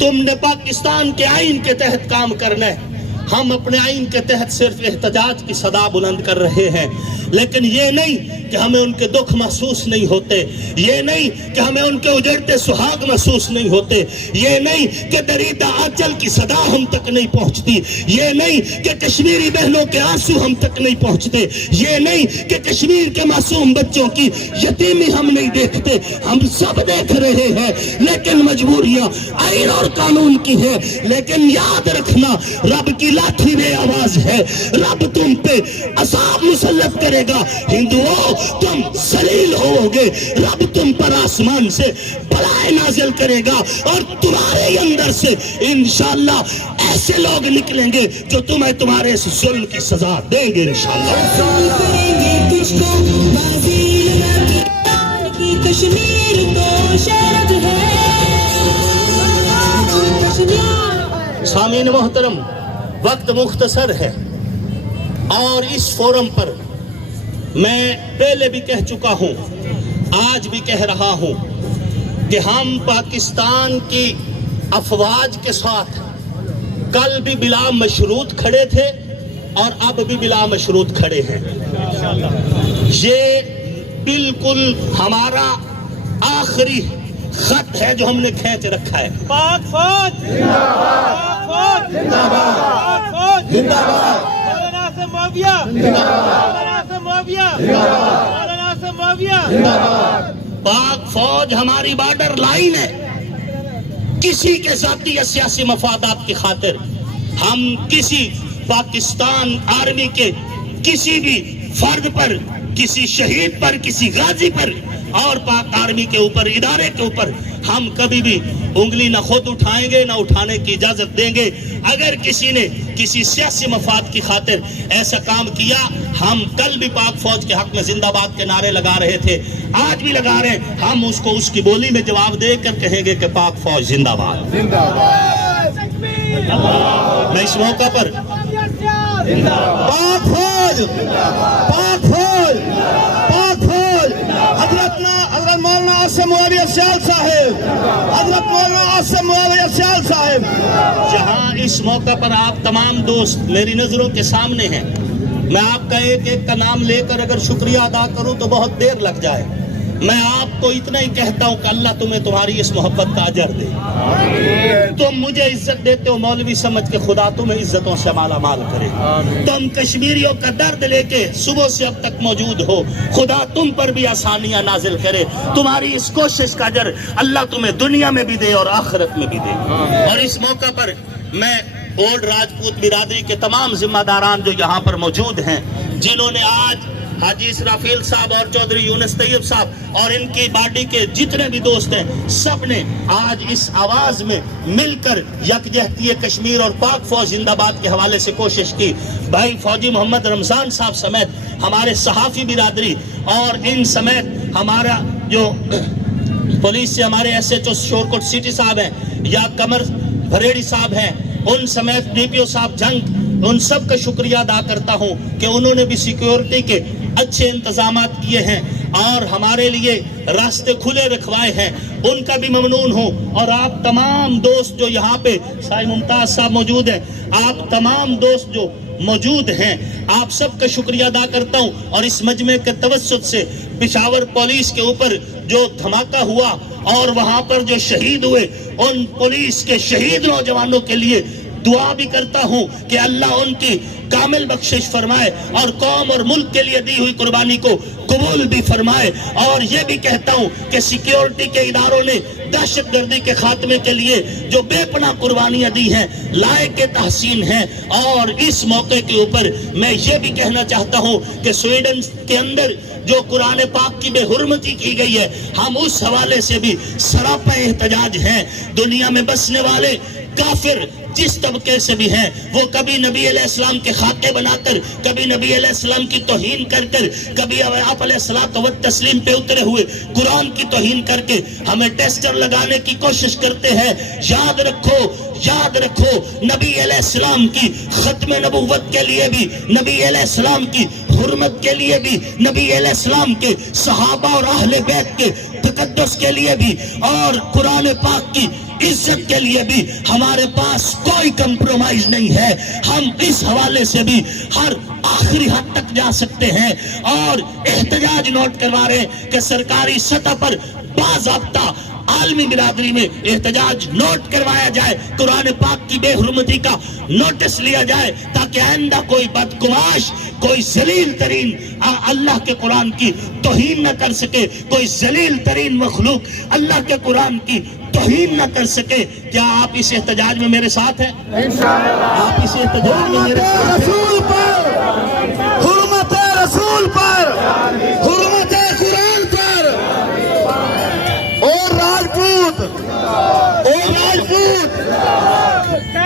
تم نے پاکستان کے آئین کے تحت کام کرنا ہے. ہم اپنے آئین کے تحت صرف احتجاج کی صدا بلند کر رہے ہیں، لیکن یہ نہیں کہ ہمیں ان کے دکھ محسوس نہیں ہوتے، یہ نہیں کہ ہمیں ان کے اجڑتے سہاگ محسوس نہیں ہوتے، یہ نہیں کہ دریدہ آنچل کی صدا ہم تک نہیں پہنچتی، یہ نہیں کہ کشمیری بہنوں کے آنسو ہم تک نہیں پہنچتے، یہ نہیں کہ کشمیر کے معصوم بچوں کی یتیمی ہم نہیں دیکھتے. ہم سب دیکھ رہے ہیں، لیکن مجبوریاں آئین اور قانون کی ہے. لیکن یاد رکھنا، رب کی لاٹھی میں آواز ہے، رب تم پہ عذاب مسلط کرے گا. ہندوؤں تم ذلیل ہوگے، رب تم پر آسمان سے بلائیں نازل کرے گا، اور تمہارے اندر سے انشاءاللہ ایسے لوگ نکلیں گے جو تمہیں تمہارے اس ظلم کی سزا دیں گے انشاءاللہ. کشمیر تو شہد ہے. سامعین محترم، وقت مختصر ہے، اور اس فورم پر میں پہلے بھی کہہ چکا ہوں، آج بھی کہہ رہا ہوں کہ ہم پاکستان کی افواج کے ساتھ کل بھی بلا مشروط کھڑے تھے اور اب بھی بلا مشروط کھڑے ہیں. یہ بالکل ہمارا آخری خط ہے جو ہم نے کھینچ رکھا ہے. پاک فوج پاک فوج زندہ باد، فوج زندہ باد، مولانا سے معاویہ زندہ باد، مولانا سے معاویہ زندہ باد، مولانا سے معاویہ زندہ باد. پاک فوج ہماری بارڈر لائن ہے. کسی کے ذاتی یا سیاسی مفادات کی خاطر ہم کسی پاکستان آرمی کے کسی بھی فرد پر، کسی شہید پر، کسی غازی پر اور پاک آرمی کے اوپر، ادارے کے اوپر ہم کبھی بھی انگلی نہ خود اٹھائیں گے، نہ اٹھانے کی اجازت دیں گے. اگر کسی نے کسی سیاسی مفاد کی خاطر ایسا کام کیا، ہم کل بھی پاک فوج کے حق میں زندہ باد کے نعرے لگا رہے تھے، آج بھی لگا رہے ہیں. ہم اس کو اس کی بولی میں جواب دے کر کہیں گے کہ پاک فوج زندہ باد. میں اس موقع پر پاک فوج، پاک فوج، پاک فوج، حضرت مولانا عاصم معاویہ سیال صاحب، حضرت مولانا عاصم معاویہ سیال صاحب. جہاں اس موقع پر آپ تمام دوست میری نظروں کے سامنے ہیں، میں آپ کا ایک ایک کا نام لے کر اگر شکریہ ادا کروں تو بہت دیر لگ جائے. میں آپ کو اتنا ہی کہتا ہوں کہ اللہ تمہیں تمہاری اس محبت کا اجر دے. تم مجھے عزت دیتے ہو مولوی سمجھ کے، خدا تمہیں عزتوں سے مالا مال کرے. تم کشمیریوں کا درد لے کے صبح سے اب تک موجود ہو، خدا تم پر بھی آسانیاں نازل کرے. تمہاری اس کوشش کا اجر اللہ تمہیں دنیا میں بھی دے اور آخرت میں بھی دے. اور اس موقع پر میں اولڈ راجپوت برادری کے تمام ذمہ داران جو یہاں پر موجود ہیں، جنہوں نے آج حاجی اسرافیل صاحب اور چودھری یونس طیب صاحب اور ان کی باڈی کے جتنے بھی دوست ہیں، سب نے آج اس آواز میں مل کر یکجہتی کشمیر اور پاک فوج زندہ باد کے حوالے سے کوشش کی. بھائی فوجی محمد رمضان صاحب سمیت ہمارے صحافی برادری اور ان سمیت ہمارا جو پولیس سے ہمارے S H O Shorkot city صاحب ہیں یا قمر بھریڑی صاحب ہیں، ان سمیت ڈی پی او صاحب جنگ، ان سب کا شکریہ ادا کرتا ہوں کہ انہوں نے بھی سیکیورٹی کے اچھے انتظامات کیے ہیں اور ہمارے لیے راستے کھلے رکھوائے ہیں. ان کا بھی ممنون ہوں. اور آپ تمام دوست جو یہاں پہ سائیں ممتاز صاحب موجود ہیں، آپ تمام دوست جو موجود ہیں، آپ سب کا شکریہ ادا کرتا ہوں. اور اس مجمع کے توسط سے پشاور پولیس کے اوپر جو دھماکہ ہوا اور وہاں پر جو شہید ہوئے، ان پولیس کے شہید نوجوانوں کے لیے دعا بھی کرتا ہوں کہ اللہ ان کی کامل بخشش فرمائے اور قوم اور ملک کے لیے دی ہوئی قربانی کو قبول بھی فرمائے. اور یہ بھی کہتا ہوں کہ سیکیورٹی کے اداروں نے دہشت گردی کے خاتمے کے لیے جو بے پناہ قربانیاں دی ہیں، لائق تحسین ہیں. اور اس موقع کے اوپر میں یہ بھی کہنا چاہتا ہوں کہ سویڈن کے اندر جو قرآن پاک کی بے حرمتی کی گئی ہے، ہم اس حوالے سے بھی سراپا احتجاج ہیں. دنیا میں بسنے والے کافر جس طبقے سے بھی ہیں، وہ کبھی نبی علیہ السلام کے خاکے بنا کر، کبھی نبی علیہ السلام کی توہین کر کر، کبھی آپ علیہ الصلوۃ والتسلیم پہ اترے ہوئے قرآن کی توہین کر کے ہمیں ٹیسٹر لگانے کی کوشش کرتے ہیں. یاد رکھو، یاد رکھو، نبی علیہ السلام کی ختم نبوت کے لیے بھی، نبی علیہ السلام کی حرمت کے لیے بھی، نبی علیہ السلام کے صحابہ اور اہل بیت کے تقدس کے لیے بھی اور قرآن پاک کی عزت کے لیے بھی ہمارے پاس کوئی کمپرومائز نہیں ہے. ہم اس حوالے سے بھی ہر آخری حد تک جا سکتے ہیں اور احتجاج نوٹ کروا رہے ہیں کہ سرکاری سطح پر باضابطہ عالمی برادری میں احتجاج نوٹ کروایا جائے, قرآن پاک کی بے حرمتی کا نوٹس لیا جائے, تاکہ آئندہ کوئی بدگماش, کوئی ذلیل ترین اللہ کے قرآن کی توہین نہ کر سکے, کوئی ذلیل ترین مخلوق اللہ کے قرآن کی توہین نہ کر سکے. کیا آپ اس احتجاج میں میرے ساتھ ہیں؟ آپ اس احتجاج میں میرے ساتھ ہیں؟ حرمت رسول پر, حرمت قرآن پر, اور راجپوت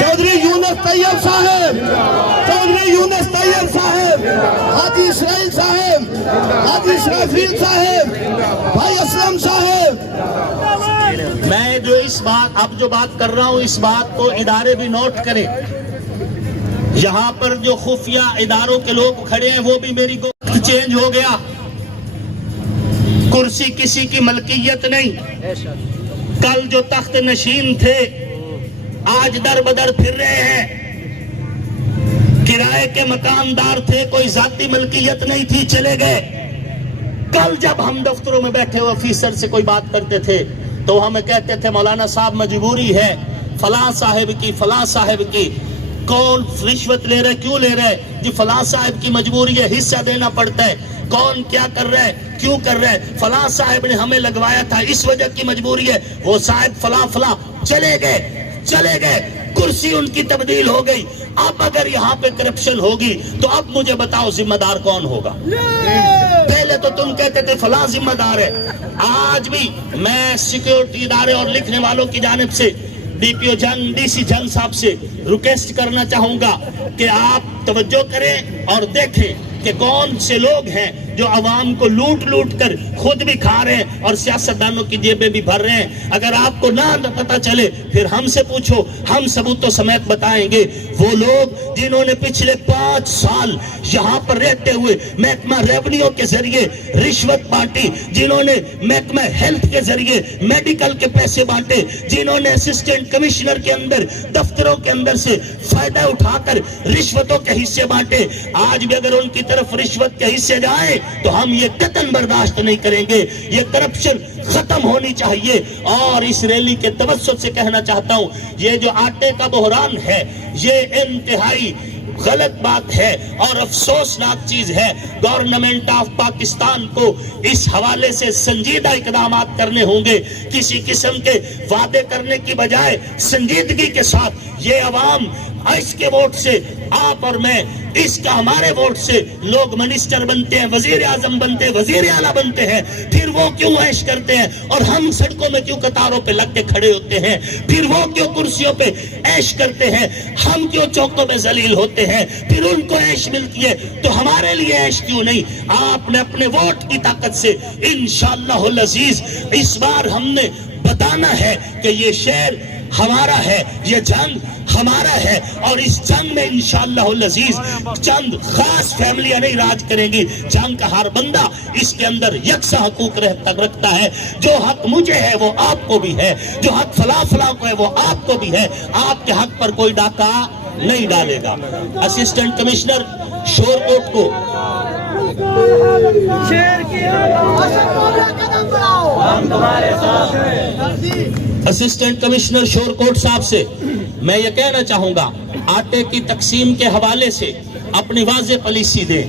چودھری یونس طیب صاحب, چودھری یونس طیب صاحب, حاجی اسرائیل صاحب, حاجی اسرافیل صاحب, بھائی اسلم صاحب. میں جو اب جو بات کر رہا ہوں اس بات کو ادارے بھی نوٹ کریں. یہاں پر جو خفیہ اداروں کے لوگ کھڑے ہیں وہ بھی میری کو چینج ہو گیا. کرسی کسی کی ملکیت نہیں. کل جو تخت نشین تھے آج در بدر پھر رہے ہیں. کرائے کے مکاندار تھے, کوئی ذاتی ملکیت نہیں تھی, چلے گئے. کل جب ہم دفتروں میں بیٹھے ہوئے آفیسر سے کوئی بات کرتے تھے تو ہمیں کہتے تھے مولانا صاحب مجبوری ہے, فلاں صاحب کی, فلاں صاحب کی. کون رشوت لے رہے, کیوں لے رہے؟ جی فلاں صاحب کی مجبوری ہے, حصہ دینا پڑتا ہے. کون کیا کر رہا ہے, کیوں کر رہا ہے؟ فلاں صاحب نے ہمیں لگوایا تھا, اس وجہ کی مجبوری ہے. وہ صاحب فلاں فلاں چلے گئے, کرسی ان کی تبدیل ہو گئی. اب اگر یہاں پہ کرپشن ہوگی تو اب مجھے بتاؤ ذمہ دار کون ہوگا؟ پہلے تو تم کہتے تھے فلاں ذمہ دار ہے. آج بھی میں سیکیورٹی ادارے اور لکھنے والوں کی جانب سے ڈی پی او جنگ, ڈی سی جنگ صاحب سے ریکویسٹ کرنا چاہوں گا کہ آپ توجہ کریں اور دیکھیں کہ کون سے لوگ ہیں جو عوام کو لوٹ کر خود بھی کھا رہے ہیں اور سیاستدانوں کی جیبیں بھی بھر رہے ہیں. اگر آپ کو نہ پتہ چلے پھر ہم سے پوچھو, ہم ثبوتوں سمیت بتائیں گے. وہ لوگ جنہوں نے پچھلے 5 سال یہاں پر رہتے ہوئے محکمہ ریونیو کے ذریعے رشوت بانٹی, جنہوں نے محکمہ ہیلتھ کے ذریعے میڈیکل کے پیسے بانٹے, جنہوں نے اسسٹنٹ کمشنر کے اندر دفتروں کے اندر سے فائدہ اٹھا کر رشوتوں کے حصے بانٹے, آج بھی اگر ان کی طرف رشوت کے حصے جائیں تو ہم یہ قطعاً برداشت نہیں کریں گے. یہ کرپشن ختم ہونی چاہیے. اور اس ریلی کے توسط سے کہنا چاہتا ہوں, یہ جو آٹے کا بحران ہے یہ انتہائی غلط بات ہے اور افسوسناک چیز ہے. گورنمنٹ آف پاکستان کو اس حوالے سے سنجیدہ اقدامات کرنے ہوں گے. کسی قسم کے وعدے کرنے کی بجائے سنجیدگی کے ساتھ یہ عوام اس کے ووٹ سے, آپ اور میں, اس کا ہمارے ووٹ سے لوگ منسٹر بنتے ہیں, وزیر اعظم بنتے ہیں, وزیر اعلیٰ بنتے ہیں. پھر وہ کیوں عیش کرتے ہیں اور ہم سڑکوں میں کیوں قطاروں پہ لگ کے کھڑے ہوتے ہیں؟ پھر وہ کیوں کرسیوں پہ عیش کرتے ہیں, ہم کیوں چوکوں میں ذلیل ہوتے ہیں؟ پھر ان کو عیش ملتی ہے تو ہمارے لیے عیش کیوں نہیں؟ آپ نے اپنے ووٹ کی طاقت سے انشاءاللہ العزیز اس بار ہم نے بتانا ہے کہ یہ شہر ہمارا ہے, یہ جنگ ہمارا ہے, اور اس جنگ میں انشاءاللہ العزیز چند خاص فیملیاں نہیں راج کریں گی. جنگ کا ہر بندہ اس کے اندر یکساں حقوق رکھتا ہے. جو حق مجھے ہے وہ آپ کو بھی ہے, جو حق فلاں کو ہے وہ آپ کو بھی ہے. آپ کے حق پر کوئی ڈاکہ نہیں ڈالے گا. اسسٹنٹ کمشنر شور کوٹ کو اسسٹنٹ کمشنر شور کوٹ صاحب سے میں یہ کہنا چاہوں گا, آٹے کی تقسیم کے حوالے سے اپنی واضح پالیسی دے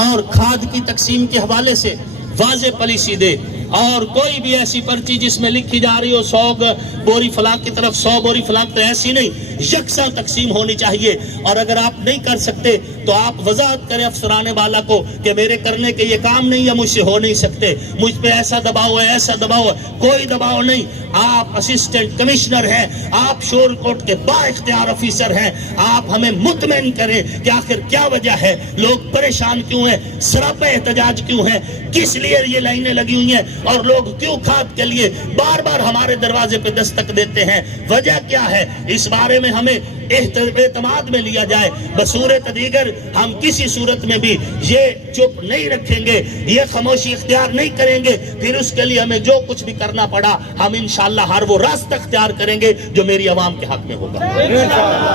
اور کھاد کی تقسیم کے حوالے سے واضح پالیسی دے. اور کوئی بھی ایسی پرچی جس میں لکھی جا رہی ہو 100 بوری فلاں کی طرف 100 بوری فلاں کی طرف, ایسی نہیں, یکساں تقسیم ہونی چاہیے. اور اگر آپ نہیں کر سکتے تو آپ وضاحت کریں افسران والا کو کہ میرے کرنے کے یہ کام نہیں ہے, مجھ سے ہو نہیں سکتے, مجھ پہ ایسا دباؤ ہے, ایسا دباؤ ہے. کوئی دباؤ نہیں. آپ اسسٹنٹ کمشنر ہیں, آپ شور کوٹ کے با اختیار آفیسر ہیں, آپ ہمیں مطمئن کریں کہ آخر کیا وجہ ہے, لوگ پریشان کیوں ہیں, سراپا احتجاج کیوں ہے, کس لیے یہ لائنیں لگی ہوئی ہیں. اور لوگ کیوں کھاد کے لیے بار بار ہمارے دروازے پہ دستک دیتے ہیں؟ وجہ کیا ہے؟ اس بارے میں ہمیں اعتماد میں لیا جائے۔ بصورت دیگر ہم کسی صورت میں بھی یہ چپ نہیں رکھیں گے، یہ خاموشی اختیار نہیں کریں گے، پھر اس کے لیے ہمیں جو کچھ بھی کرنا پڑا ہم انشاءاللہ ہر وہ راستہ اختیار کریں گے جو میری عوام کے حق میں ہوگا،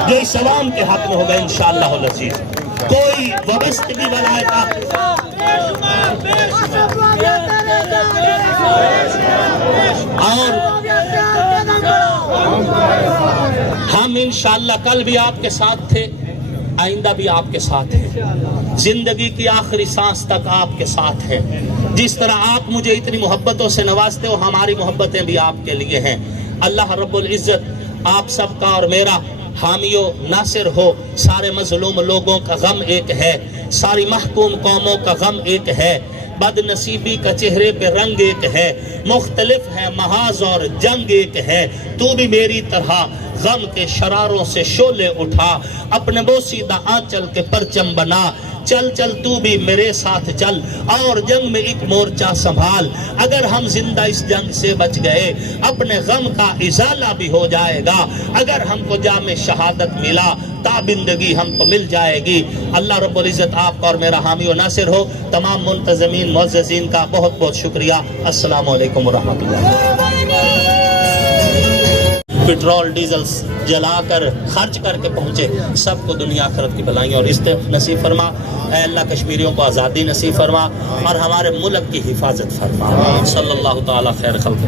جو اس عوام کے حق میں ہوگا انشاءاللہ العزیز۔ کوئی وابستگی ولایت اور ہم انشاءاللہ کل بھی آپ کے ساتھ تھے، آئندہ بھی آپ کے ساتھ ہیں، زندگی کی آخری سانس تک آپ کے ساتھ ہیں۔ جس طرح آپ مجھے اتنی محبتوں سے نوازتے ہو، ہماری محبتیں بھی آپ کے لیے ہیں۔ اللہ رب العزت آپ سب کا اور میرا حامی و ناصر ہو۔ سارے مظلوم لوگوں کا غم ایک ہے، ساری محکوم قوموں کا غم ایک ہے، بد نصیبی کا چہرے پہ رنگ ایک ہے، مختلف ہے محاذ اور جنگ ایک ہے۔ تو بھی میری طرح غم کے شراروں سے شعلے اٹھا، اپنے بوسیدہ آنچل کے پرچم بنا، چل چل تو بھی میرے ساتھ چل اور جنگ میں ایک مورچہ سنبھال۔ اگر ہم زندہ اس جنگ سے بچ گئے اپنے غم کا ازالہ بھی ہو جائے گا، اگر ہم کو جام شہادت ملا تابندگی ہم کو مل جائے گی۔ اللہ رب العزت آپ کا اور میرا حامی و ناصر ہو۔ تمام منتظمین معززین کا بہت بہت شکریہ۔ السلام علیکم ورحمۃ اللہ۔ پیٹرول ڈیزل جلا کر خرچ کر کے پہنچے، سب کو دنیا آخرت کی بھلائیاں اور عزت نصیب فرما۔ اے اللہ کشمیریوں کو آزادی نصیب فرما اور ہمارے ملک کی حفاظت فرما۔ صلی اللہ تعالیٰ خیر خلق